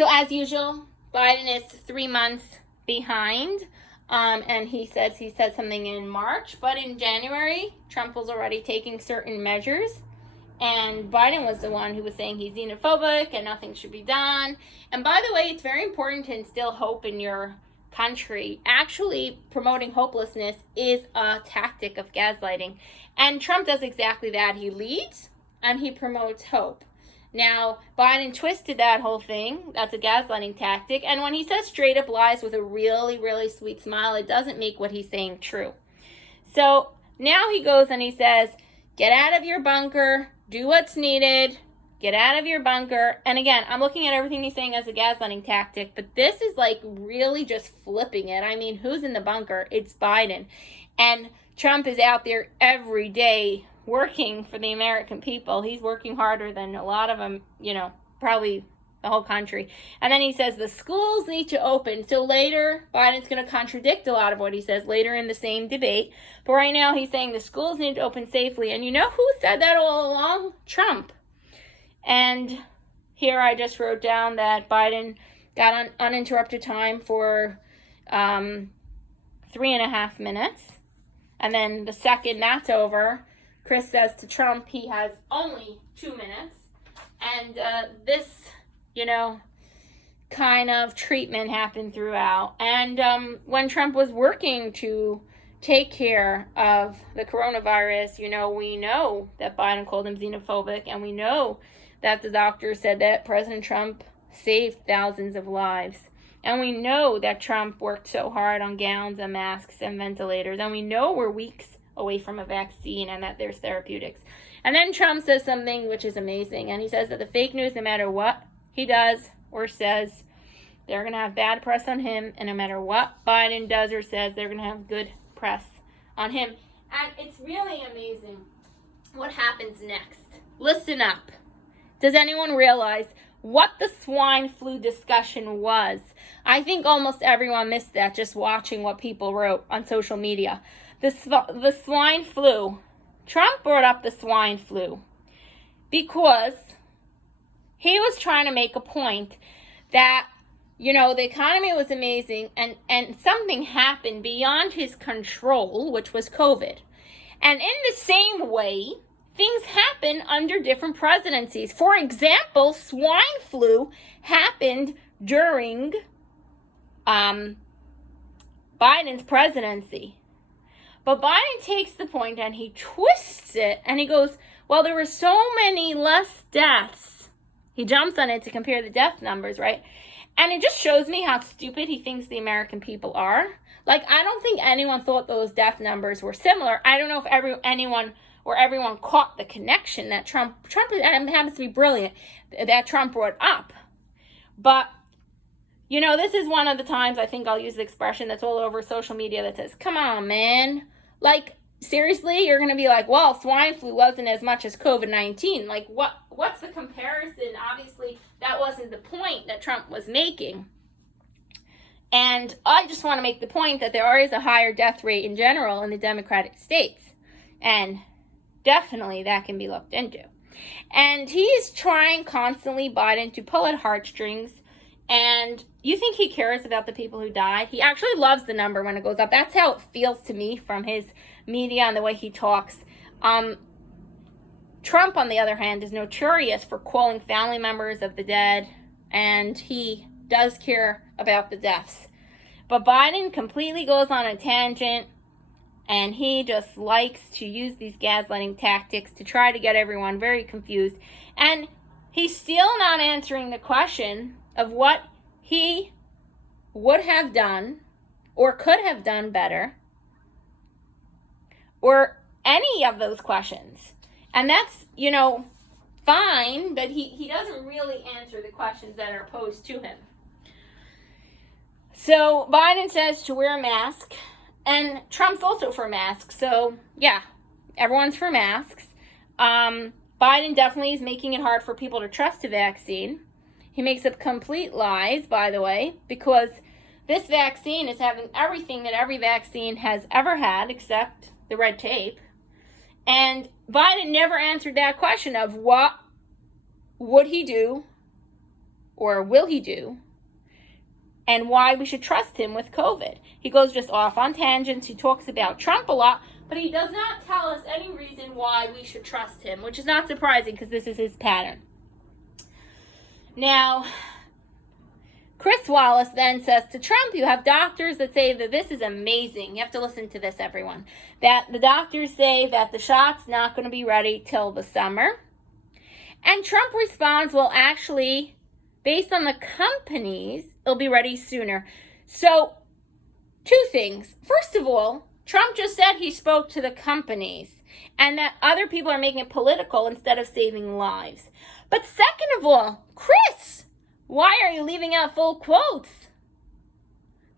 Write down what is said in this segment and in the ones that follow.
So as usual, Biden is 3 months behind. And he said something in March, but in January, Trump was already taking certain measures. And Biden was the one who was saying he's xenophobic and nothing should be done. And by the way, it's very important to instill hope in your country. Actually, promoting hopelessness is a tactic of gaslighting. And Trump does exactly that. He leads and he promotes hope. Now, Biden twisted that whole thing. That's a gaslighting tactic. And when he says straight up lies with a really, really sweet smile, it doesn't make what he's saying true. So now he goes and he says, get out of your bunker, do what's needed, get out of your bunker. And again, I'm looking at everything he's saying as a gaslighting tactic, but this is like really just flipping it. I mean, who's in the bunker? It's Biden. And Trump is out there every day working for the American people. He's working harder than a lot of them, probably the whole country. And then he says the schools need to open. So later, Biden's going to contradict a lot of what he says later in the same debate. But right now, he's saying the schools need to open safely. And you know who said that all along? Trump. And here I just wrote down that Biden got uninterrupted time for 3.5 minutes. And then the second that's over, Chris says to Trump he has only 2 minutes. And this, kind of treatment happened throughout. And when Trump was working to take care of the coronavirus, we know that Biden called him xenophobic. And we know that the doctor said that President Trump saved thousands of lives. And we know that Trump worked so hard on gowns and masks and ventilators. And we know we're weeks away from a vaccine and that there's therapeutics. And then Trump says something which is amazing. And he says that the fake news, no matter what he does or says, they're going to have bad press on him. And no matter what Biden does or says, they're going to have good press on him. And it's really amazing what happens next. Listen up. Does anyone realize what the swine flu discussion was? I think almost everyone missed that just watching what people wrote on social media. The swine flu. Trump brought up the swine flu because he was trying to make a point that, the economy was amazing and something happened beyond his control, which was COVID. And in the same way, things happen under different presidencies. For example, swine flu happened during Biden's presidency. But Biden takes the point and he twists it and he goes, well, there were so many less deaths. He jumps on it to compare the death numbers, right? And it just shows me how stupid he thinks the American people are. Like, I don't think anyone thought those death numbers were similar. I don't know if everyone caught the connection that Trump happens to be brilliant, that Trump brought up. But, this is one of the times I think I'll use the expression that's all over social media that says, come on, man. Like, seriously, you're going to be like, well, swine flu wasn't as much as COVID-19. Like, what's the comparison? Obviously, that wasn't the point that Trump was making. And I just want to make the point that there is a higher death rate in general in the Democratic states. And definitely that can be looked into. And he's trying constantly, Biden, to pull at heartstrings. And you think he cares about the people who died? He actually loves the number when it goes up. That's how it feels to me from his media and the way he talks. Trump, on the other hand, is notorious for calling family members of the dead. And he does care about the deaths. But Biden completely goes on a tangent. And he just likes to use these gaslighting tactics to try to get everyone very confused. And he's still not answering the question of what he would have done or could have done better, or any of those questions. And that's, fine, but he doesn't really answer the questions that are posed to him. So Biden says to wear a mask, and Trump's also for masks. So yeah, everyone's for masks. Biden definitely is making it hard for people to trust a vaccine. He makes up complete lies, by the way, because this vaccine is having everything that every vaccine has ever had except the red tape. And Biden never answered that question of what would he do or will he do, and why we should trust him with COVID. He goes just off on tangents. He talks about Trump a lot, but he does not tell us any reason why we should trust him, which is not surprising because this is his pattern. Now, Chris Wallace then says to Trump, you have doctors that say that this is amazing. You have to listen to this, everyone. That the doctors say that the shot's not going to be ready till the summer. And Trump responds, well, actually, based on the companies, it'll be ready sooner. So, two things. First of all, Trump just said he spoke to the companies and that other people are making it political instead of saving lives. But second of all, Chris, why are you leaving out full quotes?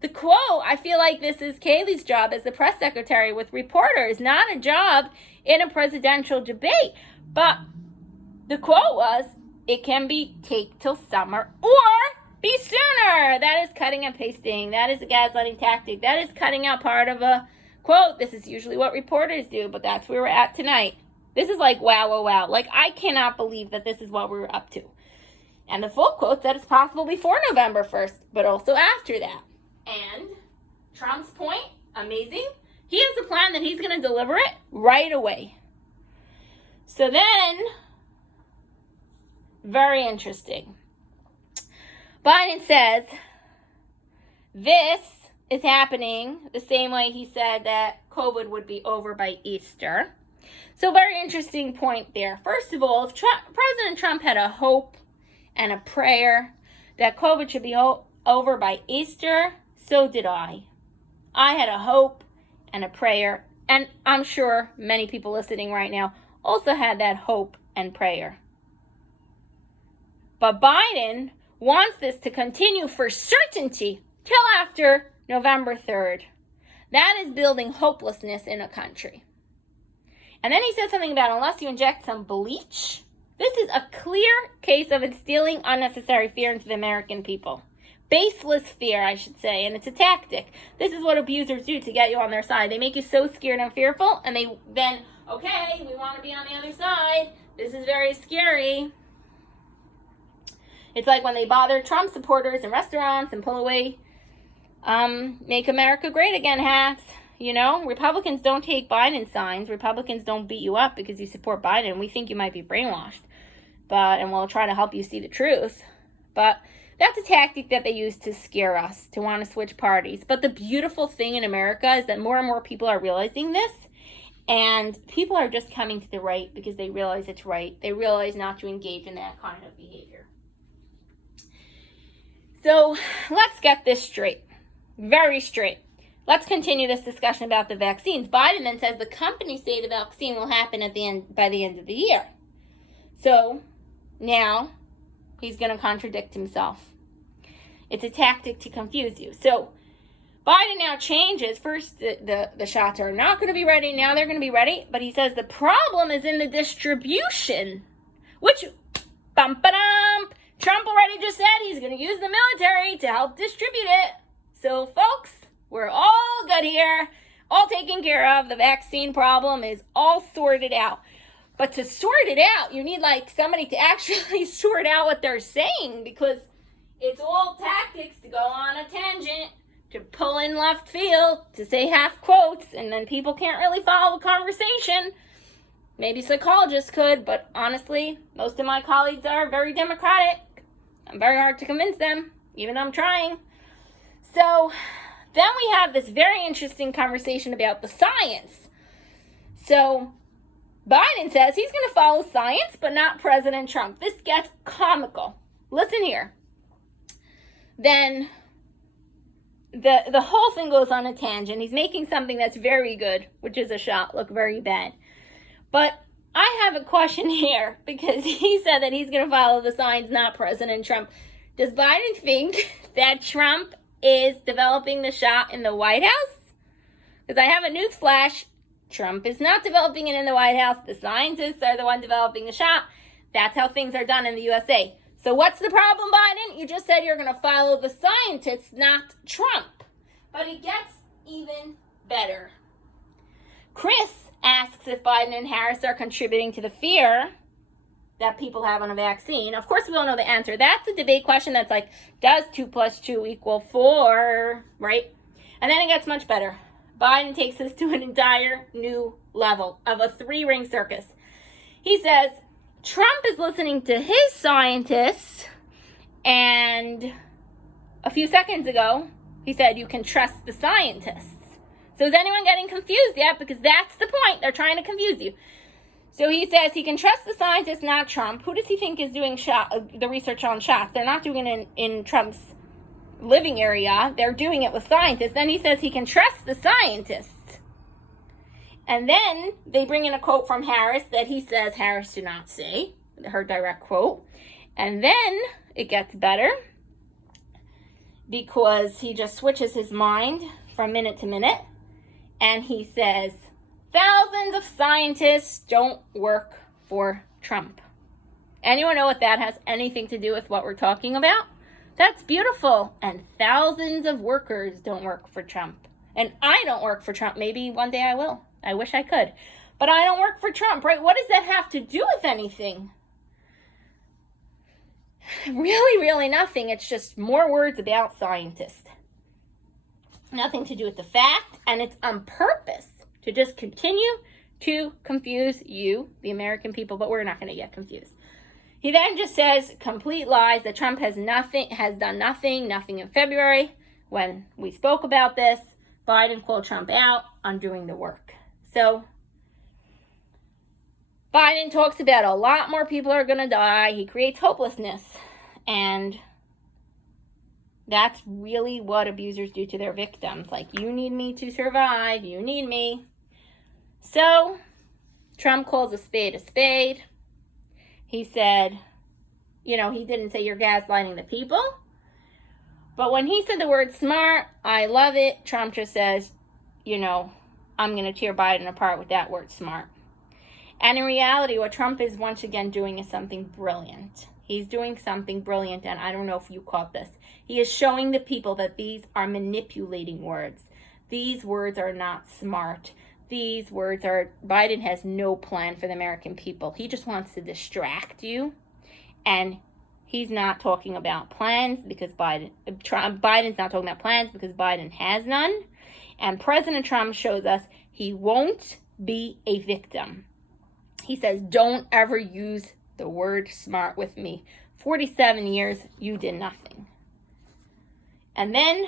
The quote, I feel like this is Kayleigh's job as the press secretary with reporters, not a job in a presidential debate. But the quote was, it can be take till summer or be sooner. That is cutting and pasting. That is a gaslighting tactic. That is cutting out part of a quote. This is usually what reporters do, but that's where we're at tonight. This is like, wow, wow, wow. Like, I cannot believe that this is what we're up to. And the full quote said it's possible before November 1st, but also after that. And Trump's point, amazing. He has a plan that he's going to deliver it right away. So then, very interesting. Biden says this is happening the same way he said that COVID would be over by Easter. So very interesting point there. First of all, if President Trump had a hope and a prayer that COVID should be over by Easter, so did I. I had a hope and a prayer, and I'm sure many people listening right now also had that hope and prayer. But Biden wants this to continue for certainty till after November 3rd. That is building hopelessness in a country. And then he says something about unless you inject some bleach. This is a clear case of instilling unnecessary fear into the American people. Baseless fear, I should say, and it's a tactic. This is what abusers do to get you on their side. They make you so scared and fearful, and they then, okay, we want to be on the other side. This is very scary. It's like when they bother Trump supporters in restaurants and pull away Make America Great Again hats. You know, Republicans don't take Biden signs. Republicans don't beat you up because you support Biden. We think you might be brainwashed. And we'll try to help you see the truth. But that's a tactic that they use to scare us, to want to switch parties. But the beautiful thing in America is that more and more people are realizing this. And people are just coming to the right because they realize it's right. They realize not to engage in that kind of behavior. So let's get this straight. Very straight. Let's continue this discussion about the vaccines. Biden then says the companies say the vaccine will happen by the end of the year. So now he's going to contradict himself. It's a tactic to confuse you. So Biden now changes. First, the shots are not going to be ready. Now they're going to be ready. But he says the problem is in the distribution, which, bum-ba-dum, Trump already just said he's going to use the military to help distribute it. So, folks, we're all good here, all taken care of. The vaccine problem is all sorted out. But to sort it out, you need like somebody to actually sort out what they're saying, because it's all tactics to go on a tangent, to pull in left field, to say half quotes, and then people can't really follow the conversation. Maybe psychologists could, but honestly, most of my colleagues are very democratic. I'm very hard to convince them, even though I'm trying. So then we have this very interesting conversation about the science. So Biden says he's going to follow science, but not President Trump. This gets comical. Listen here. Then the whole thing goes on a tangent. He's making something that's very good, which is a shot, look very bad. But I have a question here, because he said that he's going to follow the science, not President Trump. Does Biden think that Trump is developing the shot in the White House? Because I have a news flash. Trump is not developing it in the White House. The scientists are the one developing the shot. That's how things are done in the USA. So what's the problem, Biden? You just said you're going to follow the scientists, not Trump. But it gets even better. Chris asks if Biden and Harris are contributing to the fear that people have on a vaccine. Of course, we all know the answer. That's a debate question that's like, does 2 + 2 equal 4, right? And then it gets much better. Biden takes us to an entire new level of a 3-ring circus. He says, Trump is listening to his scientists, and a few seconds ago, he said you can trust the scientists. So is anyone getting confused yet? Because that's the point. They're trying to confuse you. So he says he can trust the scientists, not Trump. Who does he think is doing the research on shots? They're not doing it in Trump's living area. They're doing it with scientists. Then he says he can trust the scientists. And then they bring in a quote from Harris that he says Harris did not say, her direct quote. And then it gets better because he just switches his mind from minute to minute. And he says, thousands of scientists don't work for Trump. Anyone know what that has anything to do with what we're talking about? That's beautiful. And thousands of workers don't work for Trump. And I don't work for Trump. Maybe one day I will. I wish I could. But I don't work for Trump, right? What does that have to do with anything? Really, really nothing. It's just more words about scientists. Nothing to do with the fact, and it's on purpose to just continue to confuse you, the American people, but we're not going to get confused. He then just says complete lies that Trump has done nothing in February. When we spoke about this, Biden called Trump out on doing the work. So Biden talks about a lot more people are going to die. He creates hopelessness, and that's really what abusers do to their victims. Like, you need me to survive. You need me. So, Trump calls a spade a spade. He said, he didn't say you're gaslighting the people. But when he said the word smart, I love it. Trump just says, I'm going to tear Biden apart with that word smart. And in reality, what Trump is once again doing is something brilliant. He's doing something brilliant, and I don't know if you caught this. He is showing the people that these are manipulating words. These words are not smart. These words Biden has no plan for the American people. He just wants to distract you, and he's not talking about plans because Biden's not talking about plans because Biden has none. And President Trump shows us he won't be a victim. He says, don't ever use the word smart with me. 47 years, you did nothing. And then